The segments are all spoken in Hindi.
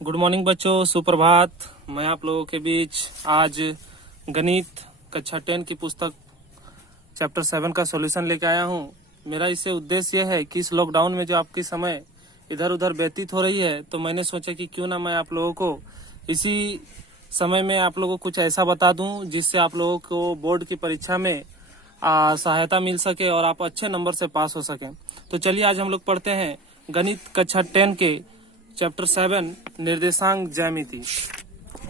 गुड मॉर्निंग बच्चों, सुप्रभात। मैं आप लोगों के बीच आज गणित कक्षा 10 की पुस्तक चैप्टर 7 का सॉल्यूशन लेके आया हूँ। मेरा इससे उद्देश्य यह है कि इस लॉकडाउन में जो आपकी समय इधर उधर व्यतीत हो रही है, तो मैंने सोचा कि क्यों ना मैं आप लोगों को इसी समय में आप लोगों को कुछ ऐसा बता दूं जिससे आप लोगों को बोर्ड की परीक्षा में सहायता मिल सके और आप अच्छे नंबर से पास हो सकें। तो चलिए आज हम लोग पढ़ते हैं गणित कक्षा 10 के चैप्टर 7 निर्देशांक ज्यामिति।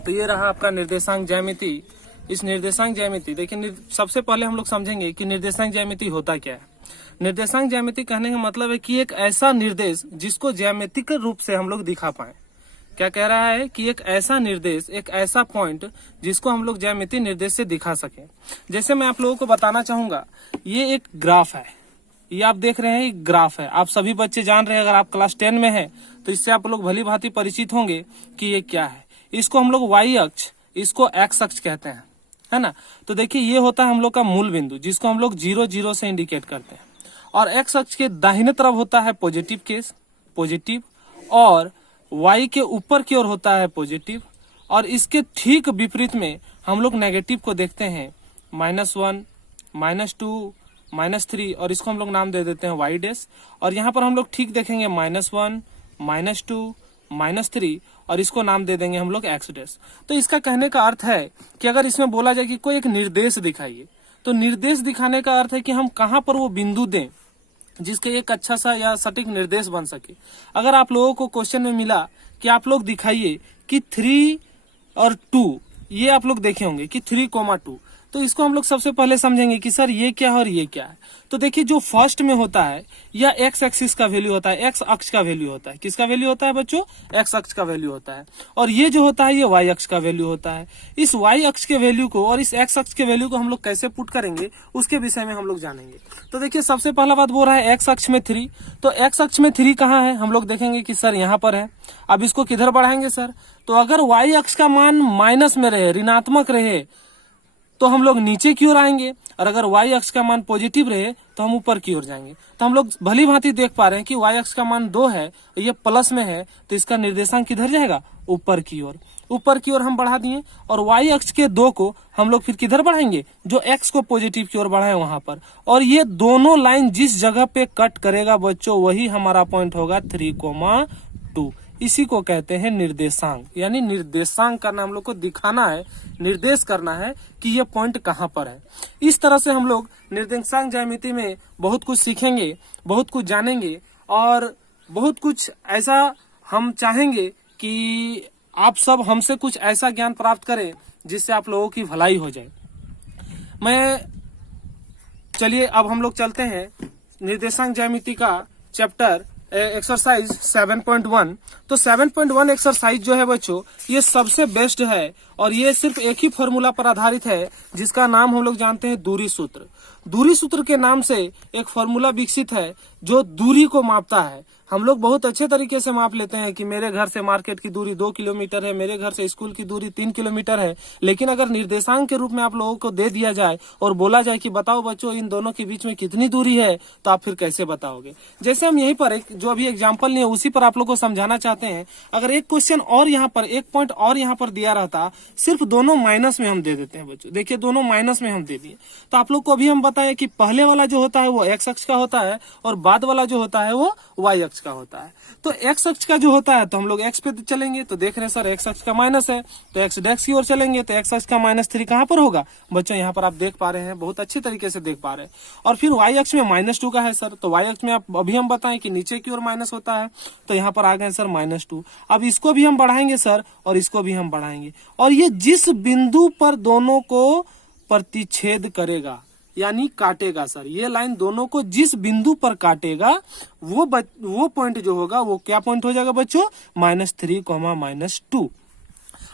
तो ये रहा आपका निर्देशांक ज्यामिति। इस निर्देशांक ज्यामिति देखिए, सबसे पहले हम लोग समझेंगे कि निर्देशांक ज्यामिति होता क्या है। निर्देशांक ज्यामिति कहने का मतलब है कि एक ऐसा निर्देश जिसको ज्यामितिक रूप से हम लोग दिखा पाए। क्या कह रहा है कि एक ऐसा निर्देश, एक ऐसा पॉइंट जिसको हम लोग ज्यामिति निर्देश से दिखा सके। जैसे मैं आप लोगों को बताना चाहूंगा, ये एक ग्राफ है। ये आप देख रहे हैं, एक ग्राफ है। आप सभी बच्चे जान रहे हैं, अगर आप क्लास 10 में हैं तो इससे आप लोग भली भांति परिचित होंगे कि ये क्या है। इसको हम लोग वाई अक्ष, इसको एक्स अक्ष कहते हैं, है ना। तो देखिए, ये होता है हम लोग का मूल बिंदु, जिसको हम लोग 0 0 से इंडिकेट करते हैं। और एक्स अक्ष के दाहिने तरफ होता है पॉजिटिव केस, पॉजिटिव, और वाई के ऊपर की ओर होता है पॉजिटिव, और इसके ठीक विपरीत में हम लोग नेगेटिव को देखते हैं -1, -2, -3, और इसको हम लोग नाम दे देते हैं वाई डैश। और यहाँ पर हम लोग ठीक देखेंगे -1, -2, -3, और इसको नाम दे देंगे हम लोग एक्स डैश। तो इसका कहने का अर्थ है कि अगर इसमें बोला जाए कि कोई एक निर्देश दिखाइए, तो निर्देश दिखाने का अर्थ है कि हम कहाँ पर वो बिंदु दें जिसके एक अच्छा सा या सटीक निर्देश बन सके। अगर आप लोगों को क्वेश्चन में मिला कि आप लोग दिखाइए कि 3 और 2, ये आप लोग देखे होंगे कि 3, 2, तो इसको हम लोग सबसे पहले समझेंगे कि सर ये क्या है और ये क्या है। तो देखिए, जो फर्स्ट में होता है या एक्स एक्सिस का वैल्यू होता है, एक्स अक्ष का वैल्यू होता है। किसका वैल्यू होता है बच्चों? एक्स अक्ष का वैल्यू होता है। और ये जो होता है, ये वाई अक्ष का वैल्यू होता है। इस वाई अक्ष के वैल्यू को और इस एक्स अक्ष के वैल्यू को हम लोग कैसे पुट करेंगे, उसके विषय में हम लोग जानेंगे। तो देखिए, सबसे पहला बात बोल रहा है एक्स अक्ष में 3। तो एक्स अक्ष में 3 कहाँ है? हम लोग देखेंगे कि सर यहाँ पर है। अब इसको किधर बढ़ाएंगे सर? तो अगर वाई अक्ष का मान माइनस में रहे, ऋणात्मक रहे, तो हम लोग नीचे की ओर आएंगे, और अगर वाई अक्ष का मान पॉजिटिव रहे तो हम ऊपर की ओर जाएंगे। तो हम लोग भली भांति देख पा रहे हैं कि वाई अक्ष का मान 2 है, ये प्लस में है, तो इसका निर्देशांक किधर जाएगा? ऊपर की ओर। ऊपर की ओर हम बढ़ा दिए, और वाई अक्ष के 2 को हम लोग फिर किधर बढ़ाएंगे? जो एक्स को पॉजिटिव की ओर बढ़ाए वहां पर। और ये दोनों लाइन जिस जगह पे कट करेगा बच्चों, वही हमारा पॉइंट होगा 3, 2। इसी को कहते हैं निर्देशांक। यानी निर्देशांक करना, हम लोग को दिखाना है, निर्देश करना है कि ये पॉइंट कहाँ पर है। इस तरह से हम लोग निर्देशांक ज्यामिति में बहुत कुछ सीखेंगे, बहुत कुछ जानेंगे, और बहुत कुछ ऐसा हम चाहेंगे कि आप सब हमसे कुछ ऐसा ज्ञान प्राप्त करें जिससे आप लोगों की भलाई हो जाए। चलिए अब हम लोग चलते हैं निर्देशांक ज्यामिति का चैप्टर एक्सरसाइज 7.1। तो 7.1 एक्सरसाइज जो है बच्चों, ये सबसे बेस्ट है, और ये सिर्फ एक ही फॉर्मूला पर आधारित है, जिसका नाम हम लोग जानते हैं दूरी सूत्र। दूरी सूत्र के नाम से एक फॉर्मूला विकसित है जो दूरी को मापता है। हम लोग बहुत अच्छे तरीके से माप लेते हैं कि मेरे घर से मार्केट की दूरी 2 किलोमीटर है, मेरे घर से स्कूल की दूरी 3 किलोमीटर है। लेकिन अगर निर्देशांक के रूप में आप लोगों को दे दिया जाए और बोला जाए कि बताओ बच्चों इन दोनों के बीच में कितनी दूरी है, तो आप फिर कैसे बताओगे? जैसे हम यहीं पर एक जो अभी एग्जाम्पल नहीं है उसी पर आप लोग को समझाना चाहते हैं। अगर एक क्वेश्चन और यहाँ पर, एक पॉइंट और यहाँ पर दिया रहता, सिर्फ दोनों माइनस में हम दे देते हैं बच्चों। देखिए, दोनों माइनस में हम दे दिए, तो आप लोग को अभी हम बताएं कि पहले वाला जो होता है वो एक्स अक्ष का होता है, और बाद वाला जो होता है वो वाई अक्ष का होता है। तो एक्स अक्ष का जो होता है, तो हम लोग एक्स पे चलेंगे, तो देख रहे हैं सर एक्स अक्ष का माइनस है, तो एक्स डैश की ओर चलेंगे, तो एक्स अक्ष का -3 कहाँ पर होगा बच्चों? यहाँ पर आप देख पा रहे हैं, बहुत अच्छे तरीके से देख पा रहे हैं। और फिर वाई अक्ष में -2 का है सर, तो वाई अक्ष में आप अभी हम बताएं कि नीचे की ओर माइनस होता है, तो यहाँ पर आ गए सर -2। अब इसको भी हम बढ़ाएंगे सर, और इसको भी हम बढ़ाएंगे, और ये जिस बिंदु पर दोनों को प्रतिच्छेद करेगा, यानी काटेगा सर, ये लाइन दोनों को जिस बिंदु पर काटेगा वो पॉइंट जो होगा वो क्या पॉइंट हो जाएगा बच्चों? -3, -2।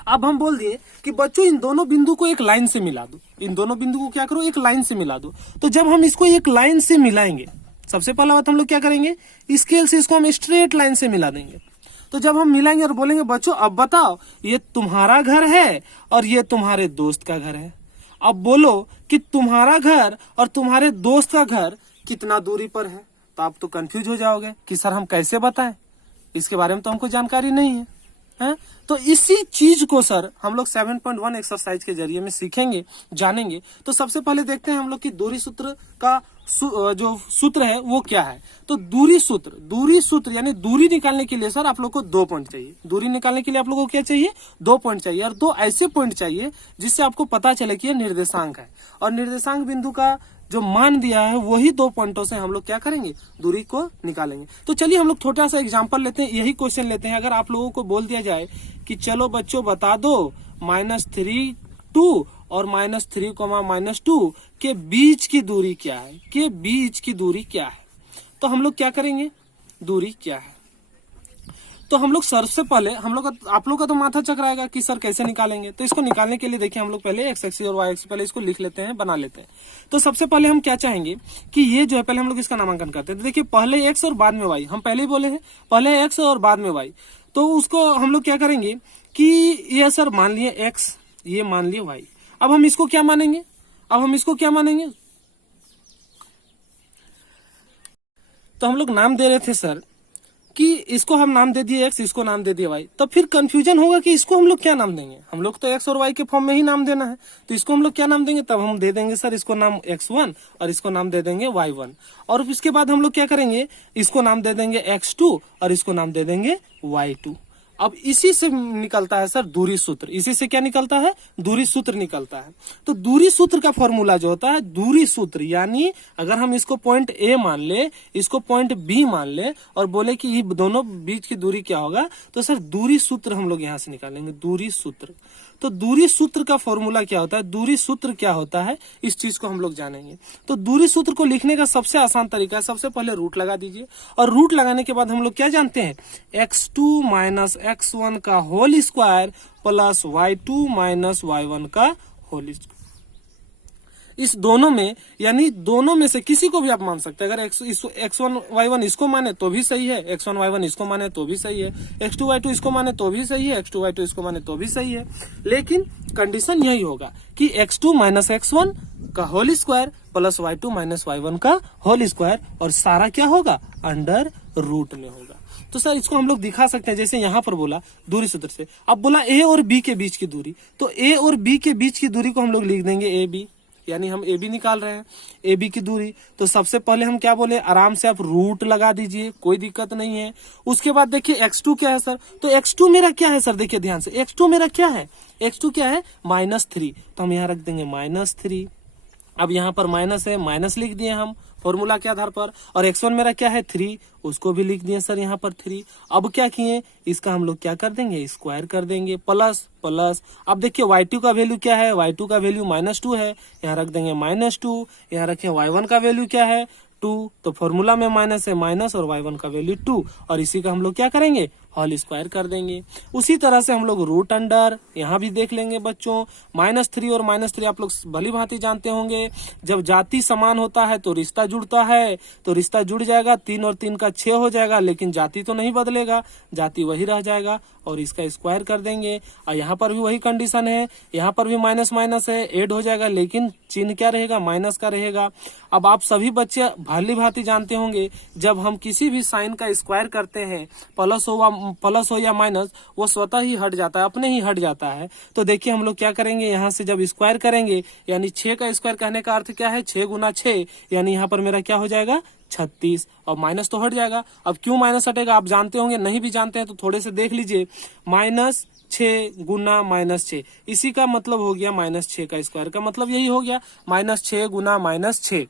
अब हम बोल दिए कि बच्चों इन दोनों बिंदु को एक लाइन से मिला दो। इन दोनों बिंदु को क्या करो? एक लाइन से मिला दो। तो जब हम इसको एक लाइन से मिलाएंगे, सबसे पहला बात हम लोग क्या करेंगे? स्केल से इसको हम स्ट्रेट लाइन से मिला देंगे। तो जब हम मिलाएंगे और बोलेंगे बच्चों अब बताओ ये तुम्हारा घर है और ये तुम्हारे दोस्त का घर है, अब बोलो कि तुम्हारा घर और तुम्हारे दोस्त का घर कितना दूरी पर है। तो आप तो कंफ्यूज हो जाओगे कि सर हम कैसे बताएं, इसके बारे में तो हमको जानकारी नहीं है। है। तो इसी चीज को सर हम लोग 7.1 एक्सरसाइज के जरिए में सीखेंगे, जानेंगे। तो सबसे पहले देखते हैं हम लोग की दूरी सूत्र का जो सूत्र है वो क्या है। तो दूरी सूत्र यानी दूरी निकालने के लिए सर आप लोग को 2 पॉइंट चाहिए। दूरी निकालने के लिए आप लोग को क्या चाहिए, 2 पॉइंट चाहिए, और 2 ऐसे पॉइंट चाहिए जिससे आपको पता चले कि यह निर्देशांक है, और निर्देशांक बिंदु का जो मान दिया है वही 2 पॉइंटों से हम लोग क्या करेंगे, दूरी को निकालेंगे। तो चलिए हम लोग छोटा सा एग्जांपल लेते हैं, यही क्वेश्चन लेते हैं। अगर आप लोगों को बोल दिया जाए कि चलो बच्चों बता दो -3 2 और -3, -2 के बीच की दूरी क्या है, के बीच की दूरी क्या है, तो हम लोग क्या करेंगे, दूरी क्या है। तो हम लोग सबसे पहले आप लोग का तो माथा चकराएगा कि सर कैसे निकालेंगे। तो इसको निकालने के लिए देखिए हम लोग पहले एक्स एक्सिस और वाई एक्सिस पहले इसको लिख लेते हैं, बना लेते हैं। तो सबसे पहले हम क्या चाहेंगे कि ये जो है पहले हम लोग इसका नामांकन करते हैं। तो देखिए पहले एक्स और बाद में वाई, हम पहले ही बोले हैं पहले एक्स और बाद में वाई। तो उसको हम लोग क्या करेंगे कि ये सर मान लिए एक्स, ये मान लिए वाई। अब हम इसको क्या मानेंगे, तो हम लोग नाम दे रहे थे सर कि इसको हम नाम दे दिए एक्स, इसको नाम दे दिए वाई। तो फिर कंफ्यूजन होगा कि इसको हम लोग क्या नाम देंगे। हम लोग तो एक्स और वाई के फॉर्म में ही नाम देना है, तो इसको हम लोग क्या नाम देंगे। तब हम दे देंगे सर इसको नाम x1 और इसको नाम दे देंगे y1, और इसके बाद हम लोग क्या करेंगे, इसको नाम दे देंगे x2 और इसको नाम दे देंगे y2। अब इसी से निकलता है सर दूरी सूत्र, इसी से क्या निकलता है, दूरी सूत्र निकलता है। तो दूरी सूत्र का फॉर्मूला जो होता है दूरी सूत्र, यानी अगर हम इसको पॉइंट ए मान ले, इसको पॉइंट बी मान ले और बोले कि ये दोनों बीच की दूरी क्या होगा, तो सर दूरी सूत्र हम लोग यहां से निकालेंगे, दूरी सूत्र। तो दूरी सूत्र का फॉर्मूला क्या होता है, दूरी सूत्र क्या होता है, इस चीज को हम लोग जानेंगे। तो दूरी सूत्र को लिखने का सबसे आसान तरीका है, सबसे पहले रूट लगा दीजिए, और रूट लगाने के बाद हम लोग क्या जानते हैं, x2 माइनस x1 का whole square plus y2 minus y1 का होल स्क्वायर। इस दोनों में, यानी दोनों में से किसी को भी आप मान सकते हैं। अगर x1 y1 इसको माने तो भी सही है, x1 y1 इसको माने तो भी सही है, x2 y2 इसको माने तो भी सही है, x2 y2 इसको माने तो भी सही है। लेकिन कंडीशन यही होगा कि x2 माइनस x1 का whole square plus y2 minus y1 का होल स्क्वायर, और सारा क्या होगा, अंडर रूट में होगा। तो सर इसको हम लोग दिखा सकते हैं, जैसे यहाँ पर बोला दूरी सूत्र से। अब बोला ए और बी के बीच की दूरी, तो ए और बी के बीच की दूरी को हम लोग लिख देंगे ए बी, यानी हम ए बी निकाल रहे हैं, ए बी की दूरी। तो सबसे पहले हम क्या बोले, आराम से आप रूट लगा दीजिए, कोई दिक्कत नहीं है। उसके बाद देखिए x2 क्या है सर, तो x2 मेरा क्या है सर, देखिए ध्यान से, x2 मेरा क्या है, x2 क्या है -3, तो हम यहाँ रख देंगे -3। अब यहाँ पर माइनस है, माइनस लिख दिए हम फॉर्मूला के आधार पर, और x1 मेरा क्या है 3, उसको भी लिख दिए सर यहाँ पर 3। अब क्या किए, इसका हम लोग क्या कर देंगे, स्क्वायर कर देंगे, प्लस प्लस। अब देखिए y2 का वैल्यू क्या है, y2 का वैल्यू -2 है, यहाँ रख देंगे -2। यहाँ रखें y1 का वैल्यू क्या है 2, तो फॉर्मूला में माइनस है माइनस, और y1 का वैल्यू 2, और इसी का हम लोग क्या करेंगे, होल स्क्वायर कर देंगे। उसी तरह से हम लोग रूट अंडर यहाँ भी देख लेंगे बच्चों, -3 और -3 आप लोग भली भांति जानते होंगे, जब जाति समान होता है तो रिश्ता जुड़ता है, तो रिश्ता जुड़ जाएगा, 3 और 3 का 6 हो जाएगा, लेकिन जाति तो नहीं बदलेगा, जाति वही रह जाएगा, और इसका स्क्वायर कर देंगे। और यहाँ पर भी वही कंडीशन है, यहाँ पर भी माइनस माइनस है, ऐड हो जाएगा, लेकिन चिन्ह क्या रहेगा, माइनस का रहेगा। अब आप सभी बच्चे भली भांति जानते होंगे, जब हम किसी भी साइन का स्क्वायर करते हैं, प्लस हो या माइनस, वो स्वतः ही हट जाता है, अपने ही हट जाता है। तो देखिए हम लोग क्या करेंगे, यहाँ से जब स्क्वायर करेंगे, यानी 6 का स्क्वायर कहने का अर्थ क्या है, 6 गुना 6, यानी यहाँ पर मेरा क्या हो जाएगा 36, और माइनस तो हट जाएगा। अब क्यों माइनस हटेगा आप जानते होंगे, नहीं भी जानते हैं तो थोड़े से देख लीजिए, -6 गुना -6, इसी का मतलब हो गया -6 का स्क्वायर का मतलब यही हो गया, -6 गुना -6,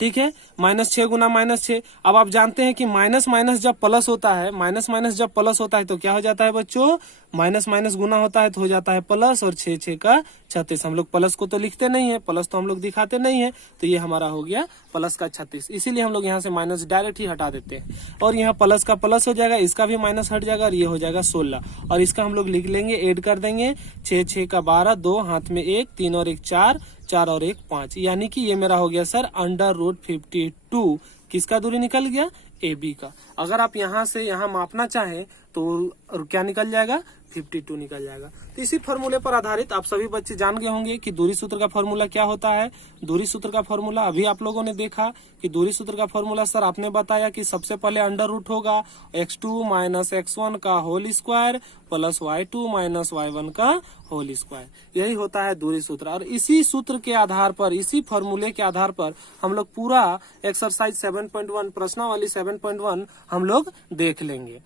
ठीक है, -6 गुना -6। अब आप जानते हैं कि माइनस माइनस जब प्लस होता है, माइनस माइनस जब प्लस होता है तो क्या हो जाता है बच्चों, माइनस माइनस गुना होता है तो हो जाता है प्लस, और 6 6 का 36। हम लोग प्लस को तो लिखते नहीं है, प्लस तो हम लोग दिखाते नहीं है, तो ये हमारा हो गया प्लस का 36। इसीलिए हम लोग यहाँ से माइनस डायरेक्ट ही हटा देते हैं, और यहाँ प्लस का प्लस हो जाएगा, इसका भी माइनस हट जाएगा, और ये हो जाएगा 16, और इसका हम लोग लिख लेंगे, ऐड कर देंगे, 6 6 का 12, 2 हाथ में 1, 3 और 1 4, 4 और 1 5, यानी कि ये मेरा हो गया सर √52। किसका दूरी निकल गया, ए बी का। अगर आप यहाँ से यहाँ मापना चाहें तो क्या निकल जाएगा, 52 निकल जाएगा। तो इसी फॉर्मूले पर आधारित आप सभी बच्चे जान गए होंगे कि दूरी सूत्र का फॉर्मूला क्या होता है। दूरी सूत्र का फॉर्मूला अभी आप लोगों ने देखा कि दूरी सूत्र का फॉर्मूला सर आपने बताया कि सबसे पहले अंडर रूट होगा x2 माइनस x1 का whole square plus y2 minus y1 का होल स्क्वायर, यही होता है दूरी सूत्र। और इसी सूत्र के आधार पर, इसी फॉर्मूले के आधार पर हम लोग पूरा एक्सरसाइज 7.1 प्रश्नावली 7.1 हम लोग देख लेंगे।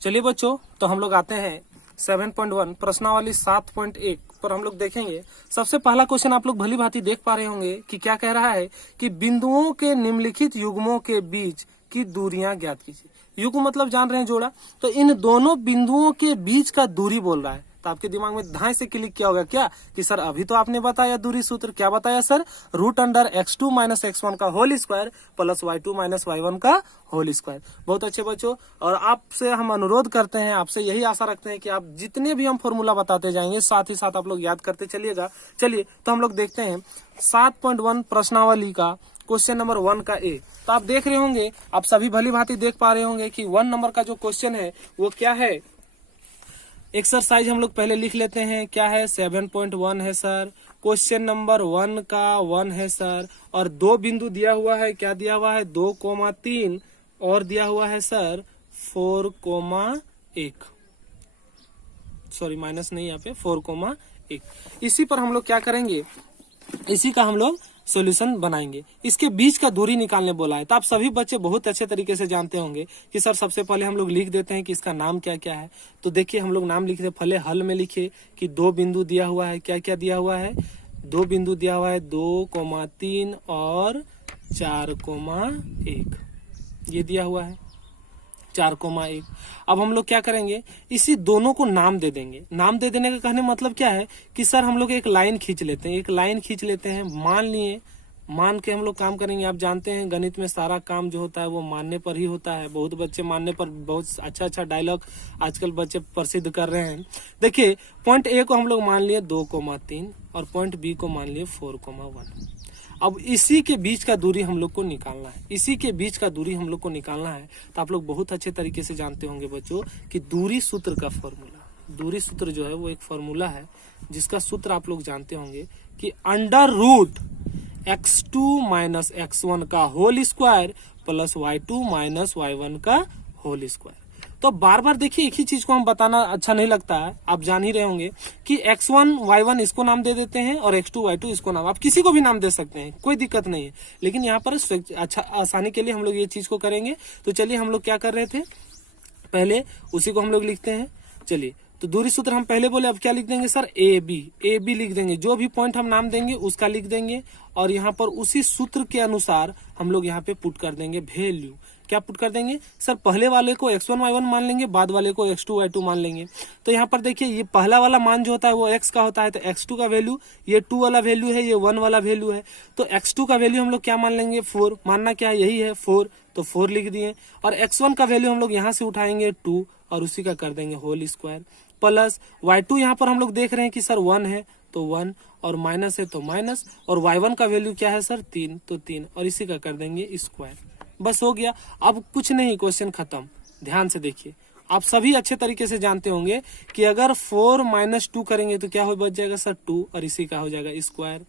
चलिए बच्चों, तो हम लोग आते हैं 7.1 प्रश्नावली 7.1 पर हम लोग देखेंगे। सबसे पहला क्वेश्चन आप लोग भली भांति देख पा रहे होंगे कि क्या कह रहा है कि बिंदुओं के निम्नलिखित युग्मों के बीच की दूरियां ज्ञात कीजिए। युग्म मतलब जान रहे हैं जोड़ा, तो इन दोनों बिंदुओं के बीच का दूरी बोल रहा है। तो आपके दिमाग में धाए से क्लिक किया होगा क्या कि सर अभी तो आपने बताया दूरी सूत्र, क्या बताया sir, root under x2 minus x1 का whole square plus y2 minus y1 का होल स्क्वायर। बहुत अच्छे बच्चों, और आपसे हम अनुरोध करते हैं, आपसे यही आशा रखते हैं कि आप जितने भी हम फॉर्मूला बताते जाएंगे साथ ही साथ आप लोग याद करते चलिएगा। चलिए तो हम लोग देखते हैं 7.1 प्रश्नावली का क्वेश्चन नंबर 1 का ए। तो आप देख रहे होंगे, आप सभी भली भांति देख पा रहे होंगे कि 1 नंबर का जो क्वेश्चन है वो क्या है। एक्सरसाइज हम लोग पहले लिख लेते हैं, क्या है 7.1 है सर। क्वेश्चन नंबर 1 का 1 है सर, और 2 बिंदु दिया हुआ है, क्या दिया हुआ है 2,3 और दिया हुआ है सर 4,1, सॉरी माइनस नहीं यहाँ पे 4,1। इसी पर हम लोग क्या करेंगे, इसी का हम लोग सॉल्यूशन बनाएंगे। इसके बीच का दूरी निकालने बोला है। तो आप सभी बच्चे बहुत अच्छे तरीके से जानते होंगे कि सर सबसे पहले हम लोग लिख देते हैं कि इसका नाम क्या क्या है। तो देखिए हम लोग नाम लिखते, पहले हल में लिखे कि 2 बिंदु दिया हुआ है, क्या क्या दिया हुआ है, 2 बिंदु दिया हुआ है 2,3 और 4,1, ये दिया हुआ है 4,1। अब हम लोग क्या करेंगे, इसी दोनों को नाम दे देंगे। नाम दे देने का कहने मतलब क्या है कि सर हम लोग एक लाइन खींच लेते हैं, एक लाइन खींच लेते हैं, मान लिए, मान के हम लोग काम करेंगे। आप जानते हैं गणित में सारा काम जो होता है वो मानने पर ही होता है। बहुत बच्चे मानने पर बहुत अच्छा डायलॉग आजकल बच्चे प्रसिद्ध कर रहे हैं। देखिए पॉइंट ए को हम लोग मान लिए 2,3 और पॉइंट बी को मान लिए 4,1। अब इसी के बीच का दूरी हम लोग को निकालना है, इसी के बीच का दूरी हम लोग को निकालना है। तो आप लोग बहुत अच्छे तरीके से जानते होंगे बच्चों कि दूरी सूत्र का फॉर्मूला, दूरी सूत्र जो है वो एक फॉर्मूला है जिसका सूत्र आप लोग जानते होंगे कि under root x2 minus x1 का whole square plus y2 minus y1 का होल स्क्वायर। तो बार बार देखिए एक ही चीज को हम बताना अच्छा नहीं लगता है, आप जान ही रहे होंगे कि x1 y1 इसको नाम दे देते हैं और x2 y2 इसको नाम, आप किसी को भी नाम दे सकते हैं, कोई दिक्कत नहीं है। लेकिन यहाँ पर अच्छा आसानी के लिए हम लोग ये चीज को करेंगे। तो चलिए हम लोग क्या कर रहे थे, पहले उसी को हम लोग लिखते हैं। चलिए तो दूरी सूत्र हम पहले बोले, अब क्या लिख देंगे सर, ए बी लिख देंगे। जो भी पॉइंट हम नाम देंगे उसका लिख देंगे और यहाँ पर उसी सूत्र के अनुसार हम लोग यहाँ पे पुट कर देंगे वैल्यू। क्या पुट कर देंगे सर, पहले वाले को x1 y1 मान लेंगे, बाद वाले को x2 y2 मान लेंगे। तो यहाँ पर देखिए ये पहला वाला मान जो होता है वो x का होता है, तो x2 का वैल्यू, ये 2 वाला वैल्यू है, ये 1 वाला वैल्यू है। तो x2 का वैल्यू हम लोग क्या मान लेंगे, 4, मानना क्या है यही है 4, तो 4 लिख दिए। और x1 का वैल्यू हम लोग यहाँ से उठाएंगे 2 और उसी का कर देंगे होल स्क्वायर प्लस y2 यहाँ पर हम लोग देख रहे हैं कि सर 1 है तो 1 और माइनस है तो माइनस, और y1 का वैल्यू क्या है सर 3, तो 3 और इसी का कर देंगे स्क्वायर। बस हो गया, अब कुछ नहीं, क्वेश्चन खत्म। ध्यान से देखिए, आप सभी अच्छे तरीके से जानते होंगे कि अगर 4 माइनस 2 करेंगे तो क्या हो बच जाएगा सर 2 और इसी का हो जाएगा स्क्वायर।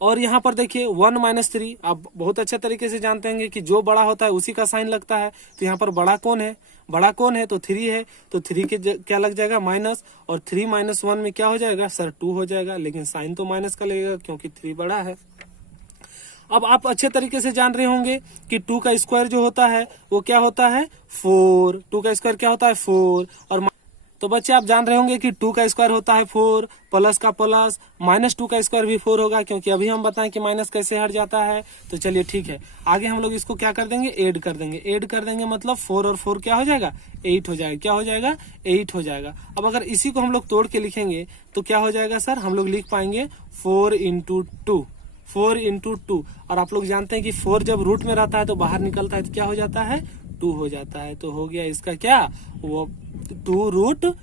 और यहाँ पर देखिए 1 माइनस 3, आप बहुत अच्छे तरीके से जानते होंगे कि जो बड़ा होता है उसी का साइन लगता है। तो यहाँ पर बड़ा कौन है, बड़ा कौन है तो 3 है, तो 3 के क्या लग जाएगा माइनस, और 3 माइनस 1 में क्या हो जाएगा सर 2 हो जाएगा, लेकिन साइन तो माइनस का लगेगा क्योंकि 3 बड़ा है। अब आप अच्छे तरीके से जान रहे होंगे कि 2 का स्क्वायर जो होता है वो क्या होता है 4, 2 का स्क्वायर क्या होता है 4, और तो बच्चे आप जान रहे होंगे कि 2 का स्क्वायर होता है 4, प्लस का प्लस, माइनस 2 का स्क्वायर भी 4 होगा, क्योंकि अभी हम बताएं कि माइनस कैसे हट जाता है। तो चलिए ठीक है, आगे हम लोग इसको क्या कर देंगे, ऐड कर देंगे। ऐड कर देंगे मतलब 4 और 4 क्या हो जाएगा 8 हो जाएगा, क्या हो जाएगा 8 हो जाएगा। अब अगर इसी को हम लोग तोड़ के लिखेंगे तो क्या हो जाएगा सर, हम लोग लिख पाएंगे 4 इंटू 2, 4 इंटू 2। और आप लोग जानते हैं कि 4 जब रूट में रहता है तो बाहर निकलता है तो क्या हो जाता है 2 हो जाता है। तो हो गया इसका क्या, वो 2√2।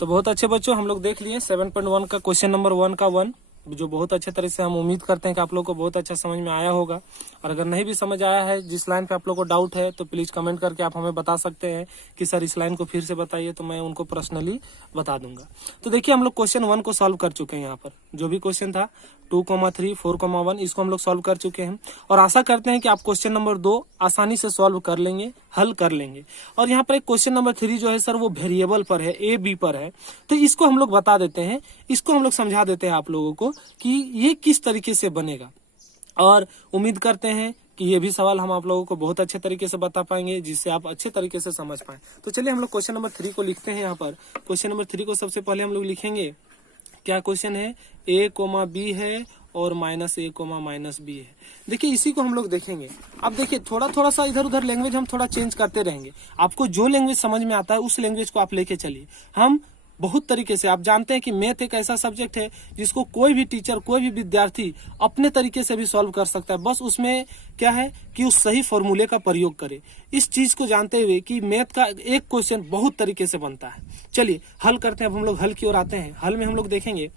तो बहुत अच्छे बच्चों, हम लोग देख लिए 7.1 का क्वेश्चन नंबर 1 का 1। जो बहुत अच्छे तरह से हम उम्मीद करते हैं कि आप लोग को बहुत अच्छा समझ में आया होगा। और अगर नहीं भी समझ आया है, जिस लाइन पे आप लोग को डाउट है, तो प्लीज कमेंट करके आप हमें बता सकते हैं कि सर इस लाइन को फिर से बताइए, तो मैं उनको पर्सनली बता दूंगा। तो देखिए हम लोग क्वेश्चन 1 को सॉल्व कर चुके हैं। यहाँ पर जो भी क्वेश्चन था 2,3, 4,1 इसको हम लोग सॉल्व कर चुके हैं और आशा करते हैं कि आप क्वेश्चन नंबर 2 आसानी से सॉल्व कर लेंगे, हल कर लेंगे। और यहाँ पर एक क्वेश्चन नंबर 3 जो है सर वो वेरिएबल पर है, ए बी पर है, तो इसको हम लोग बता देते हैं, इसको हम लोग समझा देते हैं आप लोगों को कि ये किस तरीके से बनेगा। और उम्मीद करते हैं कि ये भी सवाल हम आप लोगों को बहुत अच्छे तरीके से बता पाएंगे, जिससे आप अच्छे तरीके से समझ पाएं। तो चलिए हम लोग क्वेश्चन नंबर 3 को लिखते हैं। यहाँ पर क्वेश्चन नंबर 3 को सबसे पहले हम लोग लिखेंगे। क्या क्वेश्चन है? a, b है और -a, -b है। देखिए इसी को हम लोग देखेंगे। अब देखिए थोड़ा सा इधर उधर लैंग्वेज हम थोड़ा चेंज करते रहेंगे। आपको जो लैंग्वेज समझ में आता है उस लैंग्वेज को आप लेके चलिए। हम बहुत तरीके से, आप जानते हैं कि मैथ एक ऐसा सब्जेक्ट है जिसको कोई भी टीचर, कोई भी विद्यार्थी अपने तरीके से भी सॉल्व कर सकता है। बस उसमें क्या है कि उस सही फॉर्मूले का प्रयोग करे। इस चीज को जानते हुए कि मैथ का एक क्वेश्चन बहुत तरीके से बनता है। चलिए हल करते हैं। अब हम लोग हल की ओर आते हैं। हल में हम लोग देखेंगे,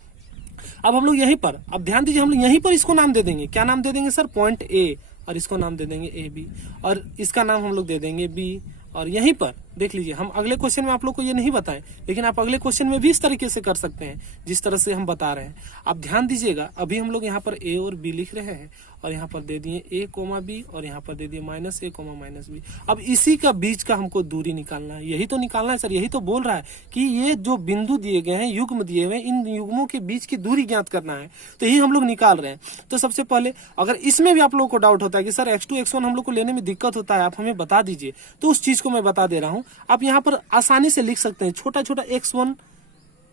अब हम लोग यहीं पर, अब ध्यान दीजिए, हम लोग यहीं पर इसको नाम दे देंगे। क्या नाम दे देंगे सर? पॉइंट ए, और इसको नाम दे देंगे ए बी, और इसका नाम हम लोग दे देंगे बी। और यहीं पर देख लीजिए, हम अगले क्वेश्चन में आप लोग को ये नहीं बताएं, लेकिन आप अगले क्वेश्चन में भी इस तरीके से कर सकते हैं जिस तरह से हम बता रहे हैं। आप ध्यान दीजिएगा, अभी हम लोग यहाँ पर ए और बी लिख रहे हैं और यहाँ पर दे दिए a, b और यहाँ पर दे दिए -a, -b। अब इसी का बीच का हमको दूरी निकालना है। यही तो निकालना है सर, यही तो बोल रहा है कि ये जो बिंदु दिए गए हैं, युग्म दिए हुए हैं, इन युग्मों के बीच की दूरी ज्ञात करना है। तो यही हम लोग निकाल रहे हैं। तो सबसे पहले अगर इसमें भी आप लोगों को डाउट होता है कि सर x2 x1 हम लोग को लेने में दिक्कत होता है, आप हमें बता दीजिए, तो उस चीज को मैं बता दे रहा हूँ। आप यहाँ पर आसानी से लिख सकते हैं। छोटा छोटा x1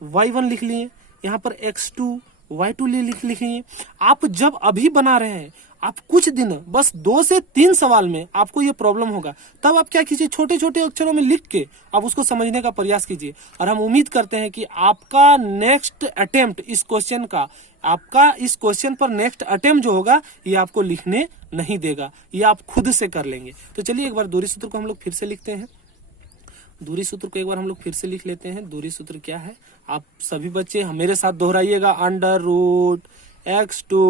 y1 लिख लिए, यहाँ पर x2 y2 लिख लिए। आप जब अभी बना रहे हैं, आप कुछ दिन, बस 2 से 3 सवाल में आपको ये प्रॉब्लम होगा, तब आप क्या कीजिए, छोटे छोटे अक्षरों में लिख के आप उसको समझने का प्रयास कीजिए। और हम उम्मीद करते हैं कि आपका नेक्स्ट अटेम्प्ट इस क्वेश्चन का, आपका इस क्वेश्चन पर नेक्स्ट अटेम्प्ट जो होगा, ये आपको लिखने नहीं देगा, ये आप खुद से कर लेंगे। तो चलिए एक बार दूरी सूत्र को हम लोग फिर से लिखते हैं। दूरी सूत्र को एक बार हम लोग फिर से लिख लेते हैं। दूरी सूत्र क्या है? आप सभी बच्चे मेरे साथ दोहराइएगा। √x2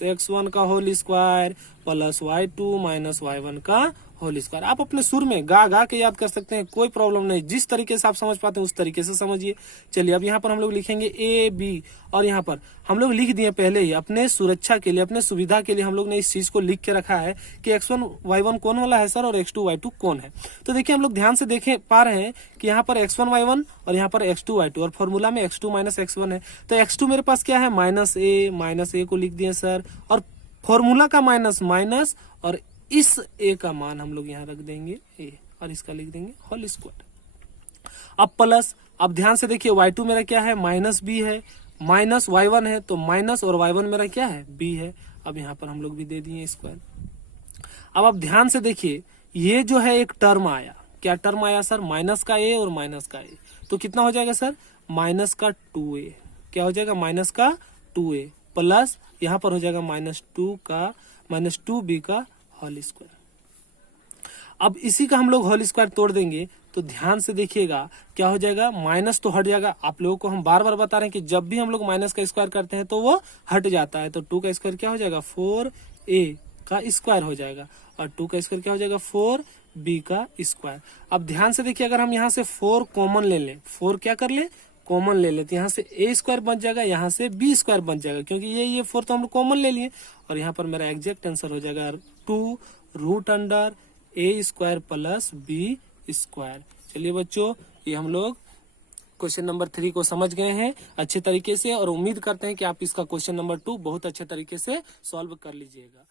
- x1 का whole square plus y2 - y1 का होल स्क्वायर। आप अपने सुर में गा के याद कर सकते हैं, कोई प्रॉब्लम नहीं। जिस तरीके से आप समझ पाते हैं उस तरीके से समझिए। चलिए अब यहाँ पर हम लोग लिखेंगे a b, और यहाँ पर हम लोग लिख दिए पहले ही, अपने सुरक्षा के लिए, अपने सुविधा के लिए हम लोग ने इस चीज को लिख के रखा है कि x1 y1 कौन वाला है सर और x2 y2 कौन है। तो देखिए हम लोग ध्यान से देखे पा रहे हैं कि यहाँ पर x1 y1 और यहाँ पर x2 y2, और फॉर्मूला में x2 - x1 है। तो x2 मेरे पास क्या है? -a को लिख दिए सर, और फॉर्मूला का माइनस, और इस a का मान हम लोग यहाँ रख देंगे a, और इसका लिख देंगे होल स्क्वायर। अब प्लस, अब ध्यान से देखिए y2 मेरा क्या है? -b है, माइनस y1 है, तो माइनस और y1 मेरा क्या है? b है। अब यहाँ पर हम लोग भी दे दिए स्क्वायर। अब आप ध्यान से देखिए, ये जो है एक टर्म आया। क्या टर्म आया सर? माइनस का a और माइनस का a, तो कितना हो जाएगा सर? माइनस का 2a। क्या हो जाएगा? माइनस का 2a प्लस यहाँ पर हो जाएगा -2b का होल स्क्वायर। अब इसी का हम लोग होल स्क्वायर तोड़ देंगे, तो ध्यान से देखिएगा क्या हो जाएगा? माइनस तो हट जाएगा। आप लोगों को हम बार बार बता रहे हैं कि जब भी हम लोग माइनस का स्क्वायर करते हैं तो वो हट जाता है। तो 2 का स्क्वायर क्या हो जाएगा? 4a का स्क्वायर हो जाएगा, और 2 का स्क्वायर क्या हो जाएगा? 4b का स्क्वायर। अब ध्यान से देखिए, अगर हम यहाँ से 4 कॉमन ले लें, 4 क्या कर ले? कॉमन ले लेते, यहाँ से a स्क्वायर बच जाएगा, यहाँ से b स्क्वायर बच जाएगा, क्योंकि ये 4 तो हम लोग कॉमन ले लिए। और यहाँ पर मेरा एग्जैक्ट आंसर हो जाएगा 2√a² प्लस b स्क्वायर। चलिए बच्चों, ये हम लोग क्वेश्चन नंबर 3 को समझ गए हैं अच्छे तरीके से, और उम्मीद करते हैं कि आप इसका क्वेश्चन नंबर 2 बहुत अच्छे तरीके से सॉल्व कर लीजिएगा।